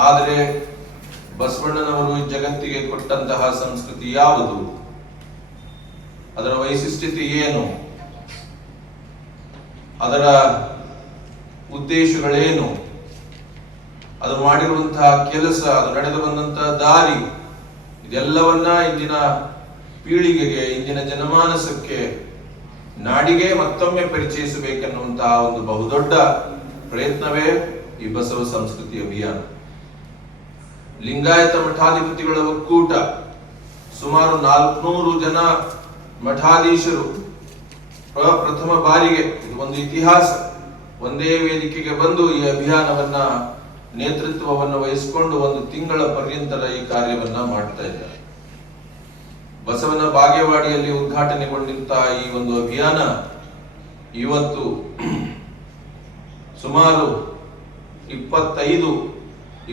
ಆದರೆ ಬಸವಣ್ಣನವರು ಜಗತ್ತಿಗೆ ಕೊಟ್ಟಂತಹ ಸಂಸ್ಕೃತಿ ಯಾವುದು? ಅದರ ವೈಶಿಷ್ಟ್ಯತೆ ಏನು? ಅದರ ಉದ್ದೇಶಗಳೇನು? ಅದು ಮಾಡಿರುವಂತಹ ಕೆಲಸ, ಅದು ನಡೆದು ಬಂದಂತಹ ದಾರಿ, ಇದೆಲ್ಲವನ್ನ ಇಂದಿನ ಪೀಳಿಗೆಗೆ, ಇಂದಿನ ಜನಮಾನಸಕ್ಕೆ ನಾಡಿಗೆ ಮತ್ತೊಮ್ಮೆ ಪರಿಚಯಿಸಬೇಕೆನ್ನುವಂತಹ ಒಂದು ಬಹುದೊಡ್ಡ ಪ್ರಯತ್ನವೇ ಈ ಬಸವ ಸಂಸ್ಕೃತಿ ಅಭಿಯಾನ. ಲಿಂಗಾಯತ ಮಠಾಧಿಪತಿಗಳ ಒಕ್ಕೂಟ ಸುಮಾರು ನಾಲ್ಕುನೂರು ಜನ ಮಠಾಧೀಶರು ಪ್ರಪ್ರಥಮ ಬಾರಿಗೆ, ಇದು ಒಂದು ಇತಿಹಾಸ, ಒಂದೇ ವೇದಿಕೆಗೆ ಬಂದು ಈ ಅಭಿಯಾನವನ್ನ ನೇತೃತ್ವವನ್ನು ವಹಿಸಿಕೊಂಡು ಒಂದು ತಿಂಗಳ ಪರ್ಯಂತರ ಈ ಕಾರ್ಯವನ್ನ ಮಾಡ್ತಾ ಇದ್ದಾರೆ. ಬಸವನ ಬಾಗೇವಾಡಿಯಲ್ಲಿ ಉದ್ಘಾಟನೆಗೊಂಡಂತಹ ಈ ಒಂದು ಅಭಿಯಾನ ಇವತ್ತು ಸುಮಾರು ಇಪ್ಪತ್ತೈದು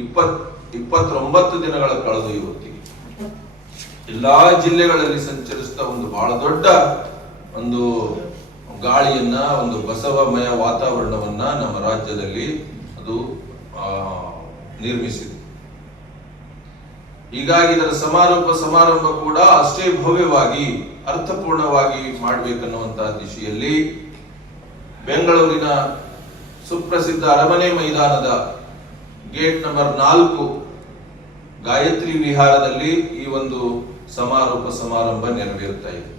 ಇಪ್ಪತ್ ಇಪ್ಪತ್ತೊಂಬತ್ತು ದಿನಗಳ ಕಳೆದು ಇವತ್ತಿಗೆ. ಎಲ್ಲಾ ಜಿಲ್ಲೆಗಳಲ್ಲಿ ಸಂಚರಿಸ್ತಾ ಒಂದು ಬಹಳ ದೊಡ್ಡ ಒಂದು ಗಾಳಿಯನ್ನ, ಒಂದು ಬಸವಮಯ ವಾತಾವರಣವನ್ನ ನಮ್ಮ ರಾಜ್ಯದಲ್ಲಿ ಅದು ನಿರ್ಮಿಸಿದೆ. ಹೀಗಾಗಿ ಇದರ ಸಮಾರೋಪ ಸಮಾರಂಭ ಕೂಡ ಅಷ್ಟೇ ಭವ್ಯವಾಗಿ, ಅರ್ಥಪೂರ್ಣವಾಗಿ ಮಾಡಬೇಕನ್ನುವಂತಹ ದಿಶೆಯಲ್ಲಿ ಬೆಂಗಳೂರಿನ ಸುಪ್ರಸಿದ್ಧ ಅರಮನೆ ಮೈದಾನದ ಗೇಟ್ ನಂಬರ್ ನಾಲ್ಕು, ಗಾಯತ್ರಿ ವಿಹಾರದಲ್ಲಿ ಈ ಒಂದು ಸಮಾರೋಪ ಸಮಾರಂಭ ನೆರವೇರುತ್ತಾ ಇದೆ.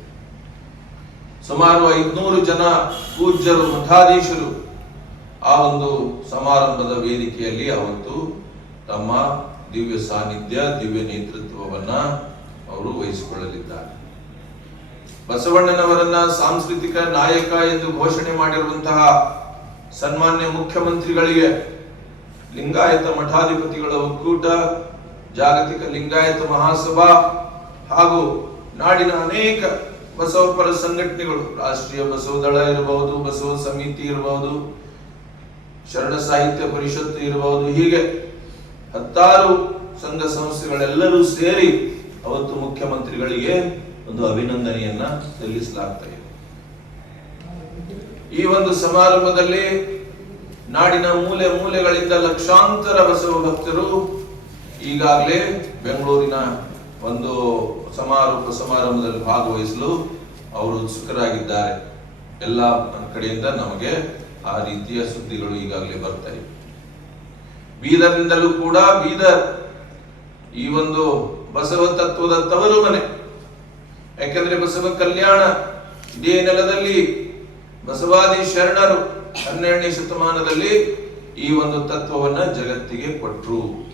ಸುಮಾರು ಐದ್ನೂರು ಜನ ಪೂಜ್ಯರು, ಮಠಾಧೀಶರು ಆ ಒಂದು ಸಮಾರಂಭದ ವೇದಿಕೆಯಲ್ಲಿ ಅವತ್ತು ತಮ್ಮ ದಿವ್ಯ ಸಾನ್ನಿಧ್ಯ, ದಿವ್ಯ ನೇತೃತ್ವವನ್ನ ಅವರು ವಹಿಸಿಕೊಳ್ಳಲಿದ್ದಾರೆ. ಬಸವಣ್ಣನವರನ್ನ ಸಾಂಸ್ಕೃತಿಕ ನಾಯಕ ಎಂದು ಘೋಷಣೆ ಮಾಡಿರುವಂತಹ ಸನ್ಮಾನ್ಯ ಮುಖ್ಯಮಂತ್ರಿಗಳಿಗೆ ಲಿಂಗಾಯತ ಮಠಾಧಿಪತಿಗಳ ಒಕ್ಕೂಟ, ಜಾಗತಿಕ ಲಿಂಗಾಯತ ಮಹಾಸಭಾ ಹಾಗೂ ನಾಡಿನ ಅನೇಕ ಬಸವಪರ ಸಂಘಟನೆಗಳು, ರಾಷ್ಟ್ರೀಯ ಬಸವ ದಳ ಇರಬಹುದು, ಬಸವ ಸಮಿತಿ ಇರಬಹುದು, ಶರಣ ಸಾಹಿತ್ಯ ಪರಿಷತ್ತು ಇರಬಹುದು, ಹೀಗೆ ಹತ್ತಾರು ಸಂಘ ಸಂಸ್ಥೆಗಳೆಲ್ಲರೂ ಸೇರಿ ಅವತ್ತು ಮುಖ್ಯಮಂತ್ರಿಗಳಿಗೆ ಒಂದು ಅಭಿನಂದನೆಯನ್ನ ಸಲ್ಲಿಸಲಾಗ್ತಾ ಈ ಒಂದು ಸಮಾರಂಭದಲ್ಲಿ ನಾಡಿನ ಮೂಲೆ ಮೂಲೆಗಳಿಂದ ಲಕ್ಷಾಂತರ ಬಸವ ಭಕ್ತರು ಈಗಾಗಲೇ ಬೆಂಗಳೂರಿನ ಒಂದು ಸಮಾರೋಪ ಸಮಾರಂಭದಲ್ಲಿ ಭಾಗವಹಿಸಲು ಅವರು ಉತ್ಸುಕರಾಗಿದ್ದಾರೆ. ಎಲ್ಲ ಕಡೆಯಿಂದ ನಮಗೆ ಆ ರೀತಿಯ ಸುದ್ದಿಗಳು ಈಗಾಗಲೇ ಬರ್ತಾ ಇವೆ. ಬೀದರ್ನಿಂದಲೂ ಕೂಡ ಬೀದರ್ ಈ ಒಂದು ಬಸವ ತತ್ವದ ತವರು ಮನೆ ಯಾಕೆಂದ್ರೆ ಬಸವ ಕಲ್ಯಾಣ ಇದೇ ನೆಲದಲ್ಲಿ ಬಸವಾದಿ ಶರಣರು ಹನ್ನೆರಡನೇ ಶತಮಾನದಲ್ಲಿ ಈ ಒಂದು ತತ್ವವನ್ನ ಜಗತ್ತಿಗೆ ಕೊಟ್ರು.